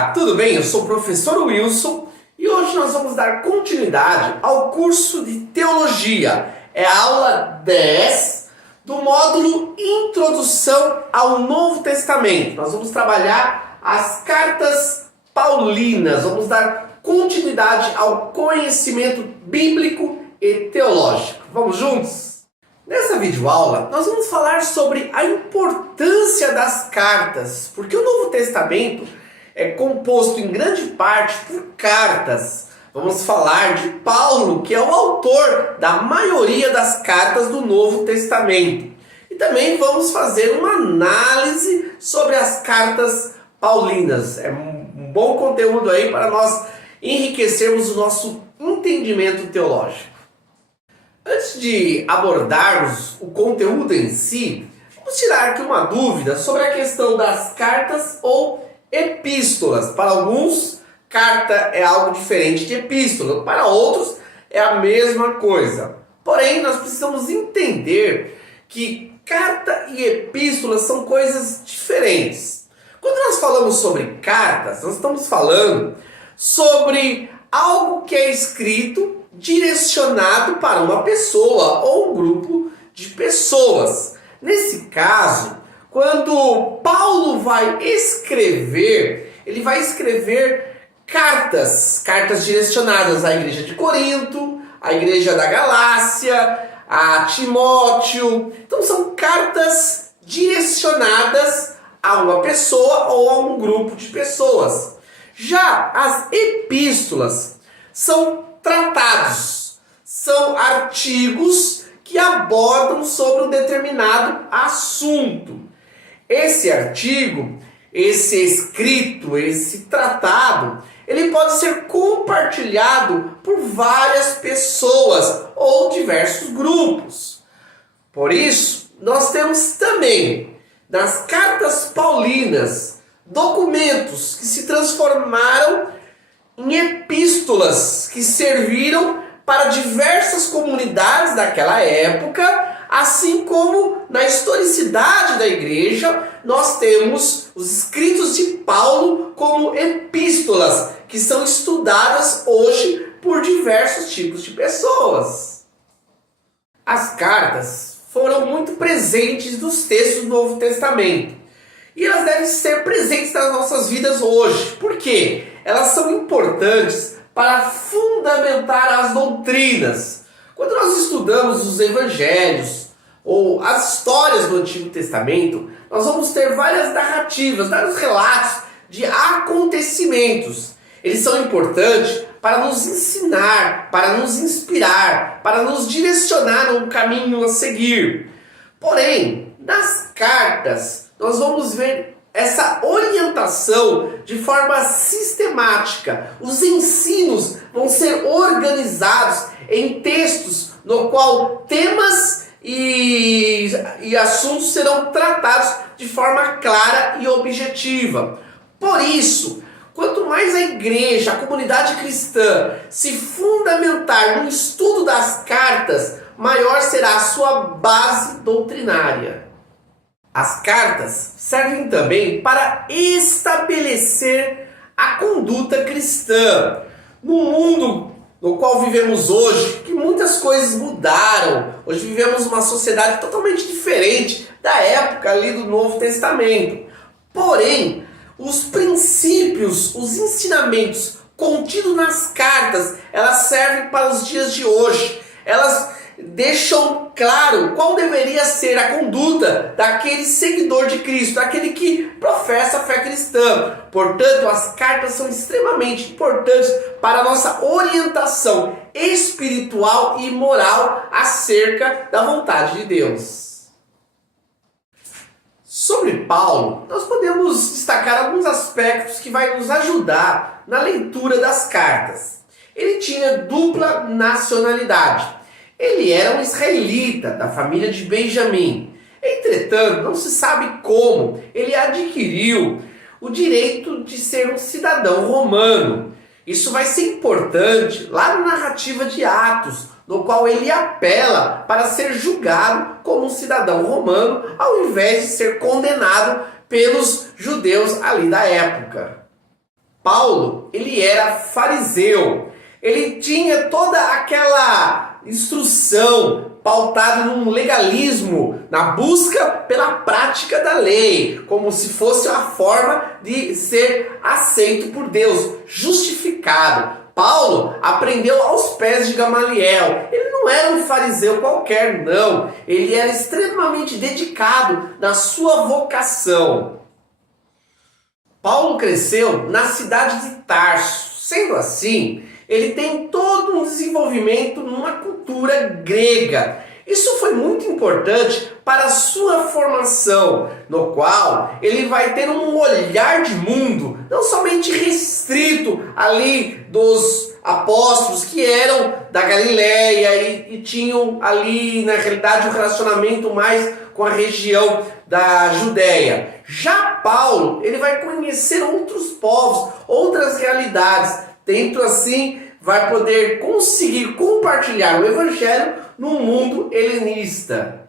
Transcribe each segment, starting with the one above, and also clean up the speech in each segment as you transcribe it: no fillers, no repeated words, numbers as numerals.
Olá, tudo bem? Eu sou o professor Wilson e hoje nós vamos dar continuidade ao curso de Teologia. É a aula 10 do módulo Introdução ao Novo Testamento. Nós vamos trabalhar as cartas paulinas, vamos dar continuidade ao conhecimento bíblico e teológico. Vamos juntos? Nessa videoaula, nós vamos falar sobre a importância das cartas, porque o Novo Testamento é composto em grande parte por cartas. Vamos falar de Paulo, que é o autor da maioria das cartas do Novo Testamento. E também vamos fazer uma análise sobre as cartas paulinas. É um bom conteúdo aí para nós enriquecermos o nosso entendimento teológico. Antes de abordarmos o conteúdo em si, vamos tirar aqui uma dúvida sobre a questão das cartas ou epístolas. Para alguns, carta é algo diferente de epístola, para outros é a mesma coisa. Porém, nós precisamos entender que carta e epístola são coisas diferentes. Quando nós falamos sobre cartas, nós estamos falando sobre algo que é escrito direcionado para uma pessoa ou um grupo de pessoas. Nesse caso, quando Paulo vai escrever, ele vai escrever cartas direcionadas à igreja de Corinto, à igreja da Galácia, a Timóteo. Então são cartas direcionadas a uma pessoa ou a um grupo de pessoas. Já as epístolas são tratados, são artigos que abordam sobre um determinado assunto. Esse artigo, esse escrito, esse tratado, ele pode ser compartilhado por várias pessoas ou diversos grupos. Por isso, nós temos também, nas cartas paulinas, documentos que se transformaram em epístolas que serviram para diversas comunidades daquela época, assim como na historicidade da igreja, nós temos os escritos de Paulo como epístolas, que são estudadas hoje por diversos tipos de pessoas. As cartas foram muito presentes nos textos do Novo Testamento. E elas devem ser presentes nas nossas vidas hoje. Por quê? Elas são importantes para fundamentar as doutrinas. Quando nós estudamos os evangelhos ou as histórias do Antigo Testamento, nós vamos ter várias narrativas, vários relatos de acontecimentos. Eles são importantes para nos ensinar, para nos inspirar, para nos direcionar no caminho a seguir. Porém, nas cartas, nós vamos ver essa orientação de forma sistemática. Os ensinos vão ser organizados em textos no qual temas e assuntos serão tratados de forma clara e objetiva. Por isso, quanto mais a igreja, a comunidade cristã se fundamentar no estudo das cartas, maior será a sua base doutrinária. As cartas servem também para estabelecer a conduta cristã. No mundo no qual vivemos hoje, que muitas coisas mudaram, hoje vivemos uma sociedade totalmente diferente da época ali do Novo Testamento. Porém, os princípios, os ensinamentos contidos nas cartas, elas servem para os dias de hoje. Elas deixam claro qual deveria ser a conduta daquele seguidor de Cristo, daquele que professa a fé cristã. Portanto, as cartas são extremamente importantes para a nossa orientação espiritual e moral acerca da vontade de Deus. Sobre Paulo, nós podemos destacar alguns aspectos que vai nos ajudar na leitura das cartas. Ele tinha dupla nacionalidade. Ele era um israelita da família de Benjamim. Entretanto, não se sabe como ele adquiriu o direito de ser um cidadão romano. Isso vai ser importante lá na narrativa de Atos, no qual ele apela para ser julgado como um cidadão romano, ao invés de ser condenado pelos judeus ali da época. Paulo, ele era fariseu. Ele tinha toda aquela instrução pautada num legalismo, na busca pela prática da lei, como se fosse a forma de ser aceito por Deus, justificado. Paulo aprendeu aos pés de Gamaliel. Ele não era um fariseu qualquer, não. Ele era extremamente dedicado na sua vocação. Paulo cresceu na cidade de Tarso. Sendo assim, ele tem todo um desenvolvimento numa cultura grega. Isso foi muito importante para a sua formação, no qual ele vai ter um olhar de mundo, não somente restrito ali dos apóstolos que eram da Galileia e tinham ali, na realidade, um relacionamento mais com a região da Judéia. Já Paulo, ele vai conhecer outros povos, outras realidades, tendo assim vai poder conseguir compartilhar o evangelho no mundo helenista.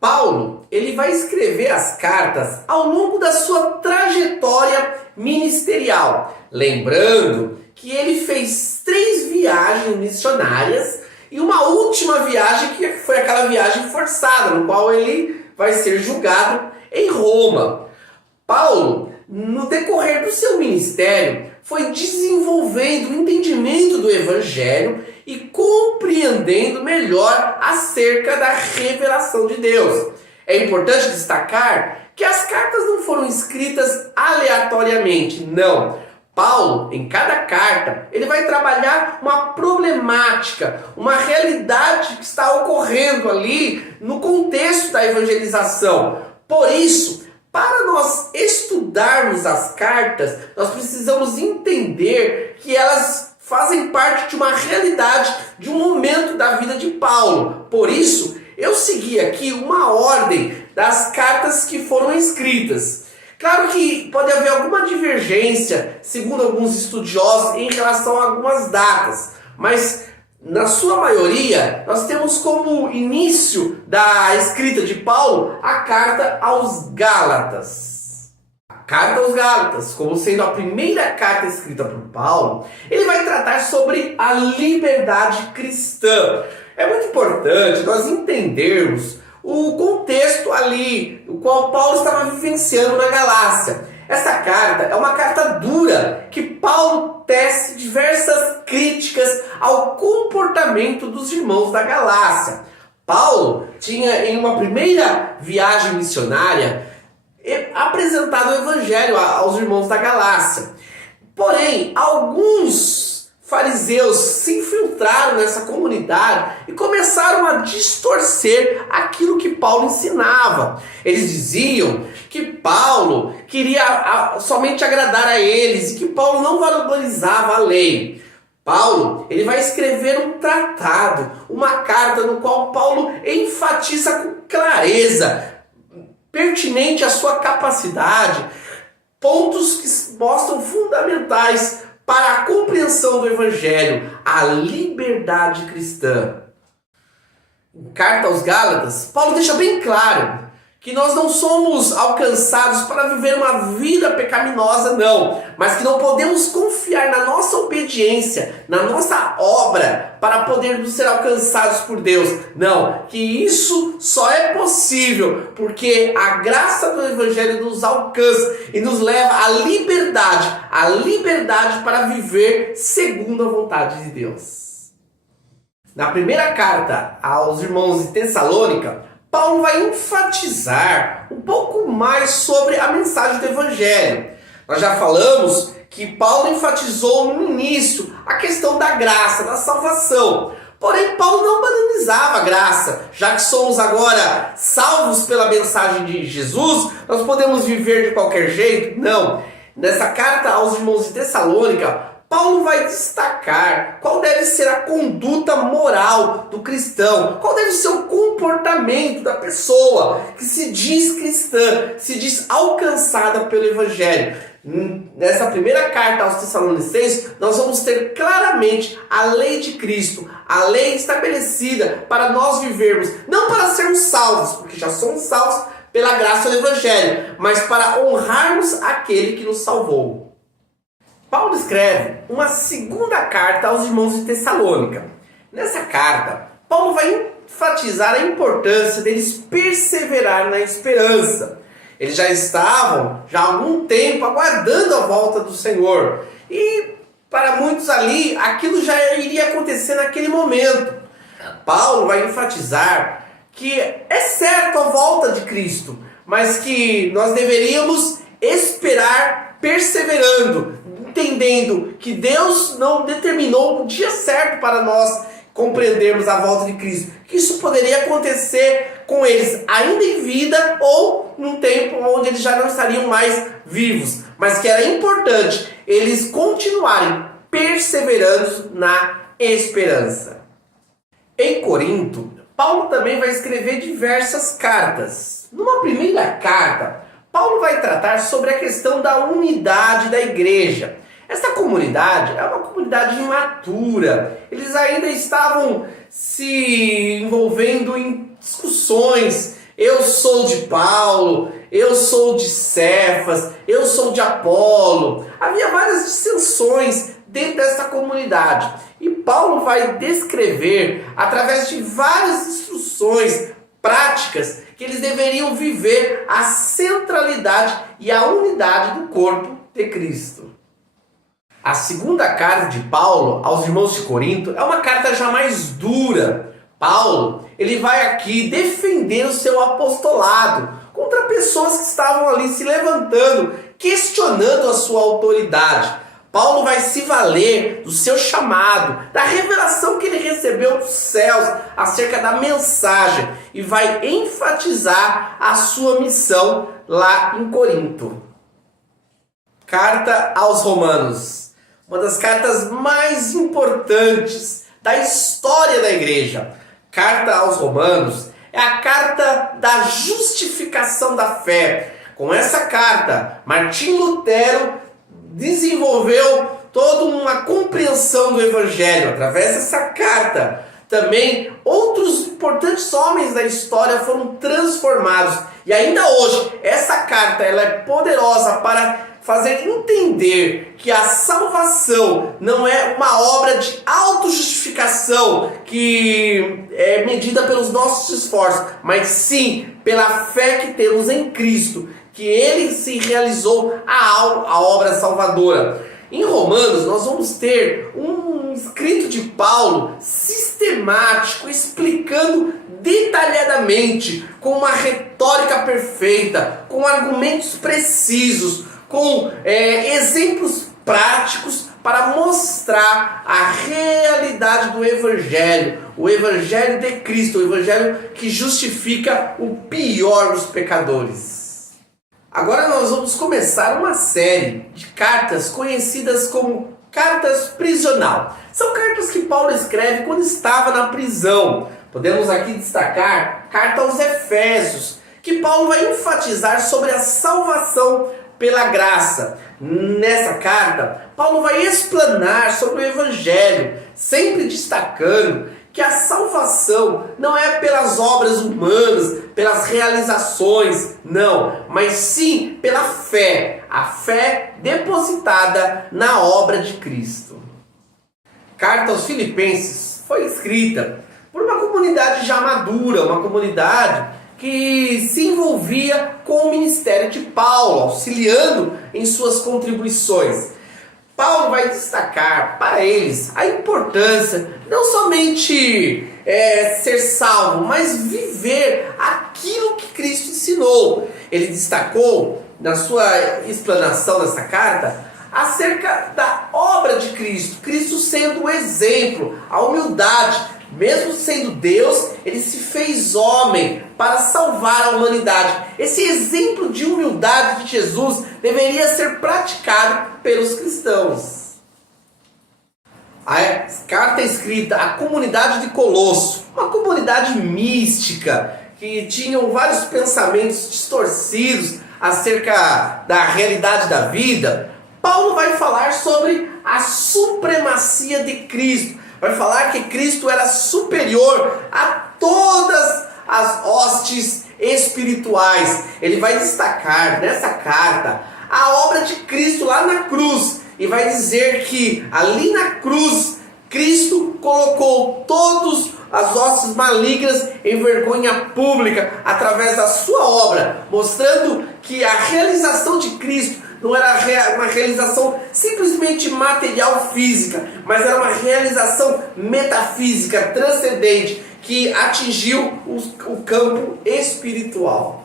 Paulo, ele vai escrever as cartas ao longo da sua trajetória ministerial. Lembrando que ele fez 3 viagens missionárias e uma última viagem que foi aquela viagem forçada, no qual ele vai ser julgado em Roma. Paulo, no decorrer do seu ministério, foi desenvolvendo o entendimento do Evangelho e compreendendo melhor acerca da revelação de Deus. É importante destacar que as cartas não foram escritas aleatoriamente, não. Paulo, em cada carta, ele vai trabalhar uma problemática, uma realidade que está ocorrendo ali no contexto da evangelização. Por isso, para nós estudarmos as cartas, nós precisamos entender que elas fazem parte de uma realidade, de um momento da vida de Paulo. Por isso, eu segui aqui uma ordem das cartas que foram escritas. Claro que pode haver alguma divergência, segundo alguns estudiosos, em relação a algumas datas, mas na sua maioria, nós temos como início da escrita de Paulo a carta aos Gálatas. A carta aos Gálatas, como sendo a primeira carta escrita por Paulo, ele vai tratar sobre a liberdade cristã. É muito importante nós entendermos o contexto ali, o qual Paulo estava vivenciando na Galácia. Essa carta é uma carta dura que Paulo tece diversas críticas ao comportamento dos irmãos da Galácia. Paulo tinha, em uma primeira viagem missionária, apresentado o evangelho aos irmãos da Galácia. Porém, alguns fariseus se infiltraram nessa comunidade e começaram a distorcer aquilo que Paulo ensinava. Eles diziam que Paulo queria somente agradar a eles e que Paulo não valorizava a lei. Paulo, ele vai escrever um tratado, uma carta no qual Paulo enfatiza com clareza, pertinente à sua capacidade, pontos que mostram fundamentais para a compreensão do Evangelho, a liberdade cristã. Em Carta aos Gálatas, Paulo deixa bem claro que nós não somos alcançados para viver uma vida pecaminosa, não, mas que não podemos confiar na nossa obediência, na nossa obra, para podermos ser alcançados por Deus. Não, que isso só é possível porque a graça do Evangelho nos alcança e nos leva à liberdade para viver segundo a vontade de Deus. Na primeira carta aos irmãos de Tessalônica, Paulo vai enfatizar um pouco mais sobre a mensagem do Evangelho. Nós já falamos que Paulo enfatizou no início a questão da graça, da salvação. Porém, Paulo não banalizava a graça, já que somos agora salvos pela mensagem de Jesus, nós podemos viver de qualquer jeito? Não. Nessa carta aos irmãos de Tessalônica, Paulo vai destacar qual deve ser a conduta moral do cristão, qual deve ser o comportamento da pessoa que se diz cristã, se diz alcançada pelo Evangelho. Nessa primeira carta aos Tessalonicenses, nós vamos ter claramente a lei de Cristo, a lei estabelecida para nós vivermos, não para sermos salvos, porque já somos salvos pela graça do Evangelho, mas para honrarmos aquele que nos salvou. Paulo escreve uma segunda carta aos irmãos de Tessalônica. Nessa carta, Paulo vai enfatizar a importância deles perseverar na esperança. Eles já estavam, há algum tempo, aguardando a volta do Senhor. E para muitos ali, aquilo já iria acontecer naquele momento. Paulo vai enfatizar que é certo a volta de Cristo, mas que nós deveríamos esperar perseverando, entendendo que Deus não determinou o dia certo para nós compreendermos a volta de Cristo. Que isso poderia acontecer com eles ainda em vida ou num tempo onde eles já não estariam mais vivos. Mas que era importante eles continuarem perseverando na esperança. Em Corinto, Paulo também vai escrever diversas cartas. Numa primeira carta, Paulo vai tratar sobre a questão da unidade da igreja. Essa comunidade é uma comunidade imatura. Eles ainda estavam se envolvendo em discussões. Eu sou de Paulo, eu sou de Cefas, eu sou de Apolo. Havia várias dissensões dentro dessa comunidade. E Paulo vai descrever, através de várias instruções práticas, que eles deveriam viver a centralidade e a unidade do corpo de Cristo. A segunda carta de Paulo aos irmãos de Corinto é uma carta já mais dura. Paulo, ele vai aqui defender o seu apostolado contra pessoas que estavam ali se levantando, questionando a sua autoridade. Paulo vai se valer do seu chamado, da revelação que ele recebeu dos céus acerca da mensagem e vai enfatizar a sua missão lá em Corinto. Carta aos Romanos, uma das cartas mais importantes da história da igreja. Carta aos Romanos é a carta da justificação da fé. Com essa carta, Martim Lutero desenvolveu toda uma compreensão do Evangelho. Através dessa carta, também outros importantes homens da história foram transformados. E ainda hoje, essa carta ela é poderosa para fazer entender que a salvação não é uma obra de autojustificação que é medida pelos nossos esforços, mas sim pela fé que temos em Cristo, que ele se realizou a obra salvadora. Em Romanos, nós vamos ter um escrito de Paulo sistemático, explicando detalhadamente, com uma retórica perfeita, com argumentos precisos, com exemplos práticos para mostrar a realidade do Evangelho, o Evangelho de Cristo, o Evangelho que justifica o pior dos pecadores. Agora nós vamos começar uma série de cartas conhecidas como cartas prisional. São cartas que Paulo escreve quando estava na prisão. Podemos aqui destacar carta aos Efésios, que Paulo vai enfatizar sobre a salvação pela graça. Nessa carta, Paulo vai explanar sobre o Evangelho, sempre destacando que a salvação não é pelas obras humanas, pelas realizações, não, mas sim pela fé, a fé depositada na obra de Cristo. Carta aos Filipenses foi escrita por uma comunidade já madura, uma comunidade que se envolvia com o ministério de Paulo, auxiliando em suas contribuições. Paulo vai destacar para eles a importância não somente ser salvo, mas viver aquilo que Cristo ensinou. Ele destacou na sua explanação dessa carta acerca da obra de Cristo, Cristo sendo o exemplo, a humildade. Mesmo sendo Deus, ele se fez homem para salvar a humanidade. Esse exemplo de humildade de Jesus deveria ser praticado pelos cristãos. A carta escrita à comunidade de Colosso, uma comunidade mística, que tinham vários pensamentos distorcidos acerca da realidade da vida. Paulo vai falar sobre a supremacia de Cristo. Vai falar que Cristo era superior a todas as hostes espirituais. Ele vai destacar nessa carta a obra de Cristo lá na cruz e vai dizer que ali na cruz Cristo colocou todas as hostes malignas em vergonha pública através da sua obra, mostrando que a realização de Cristo não era uma realização simplesmente material física, mas era uma realização metafísica, transcendente, que atingiu o campo espiritual.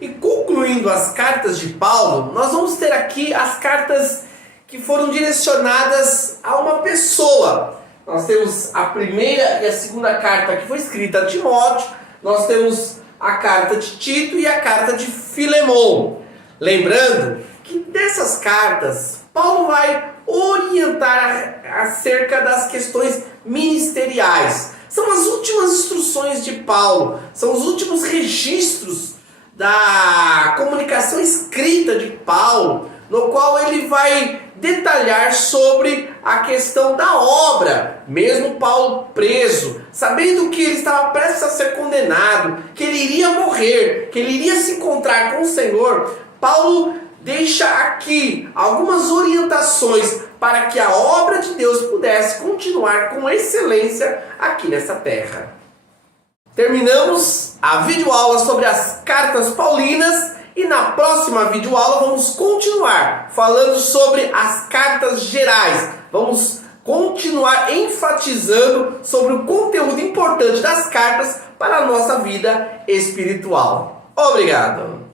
E concluindo as cartas de Paulo, nós vamos ter aqui as cartas que foram direcionadas a uma pessoa. Nós temos a primeira e a segunda carta que foi escrita a Timóteo, nós temos a carta de Tito e a carta de Filemon. Lembrando que dessas cartas, Paulo vai orientar acerca das questões ministeriais. São as últimas instruções de Paulo, são os últimos registros da comunicação escrita de Paulo, no qual ele vai detalhar sobre a questão da obra, mesmo Paulo preso, sabendo que ele estava prestes a ser condenado, que ele iria morrer, que ele iria se encontrar com o Senhor. Paulo deixa aqui algumas orientações para que a obra de Deus pudesse continuar com excelência aqui nessa terra. Terminamos a videoaula sobre as cartas paulinas e na próxima videoaula vamos continuar falando sobre as cartas gerais. Vamos continuar enfatizando sobre o conteúdo importante das cartas para a nossa vida espiritual. Obrigado!